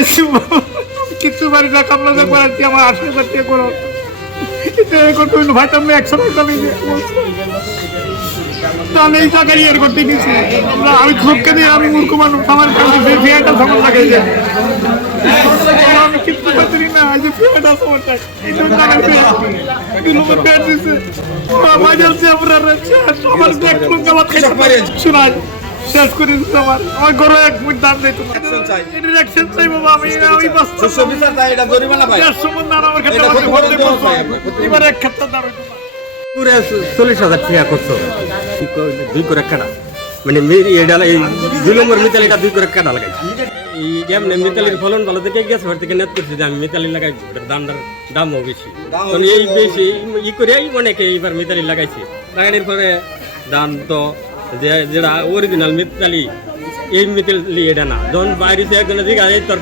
করেছি কিছু বাড়ি না কামলা যা করাচ্ছি আমার 80,000 টাকা করো ভাই তুমি 100 টাকা নিয়ে তাহলে এই টাকা ইয়ে করতে গেছি আমি খুবকে দিয়ে আমি মূর্খ মানুষ আমার ফিয়াটা সময় লাগে যে আমি কিছু পাচ্ছি না যে ফিয়াটা সময়টা এই জন্য টাকা পেয়ে দিচ্ছে বাজার সে আপনার আমার এক লোক আমার শোনায় শেষ করে দিচ্ছে আমার ঘরে 1 মিনিট দাম দিত এটার অ্যাকশন চাই বাবা আমি এটা জরিমানা ভাই 100 মন দাম আমার কাছে এবার এক ক্ষেত্রে দাম পুরো 40,000 টাকা করছো 2 করে কাটা মানে এটা এই 2 নম্বর মিতালিটা 2 করে কাটা লাগাই এই এমনি মিতালির ফলন ভালো থেকে গেছে ওর থেকে নেট করছি যে আমি মিতালি লাগাই দামও বেশি কারণ এই বেশি করে অনেকে এইবার মিতালি লাগাইছে লাগানোর পরে দাম তো যেটা অরিজিনাল মিতালি এই মিতালি এটা না যখন বাইরে একজনের দিকে তরকারি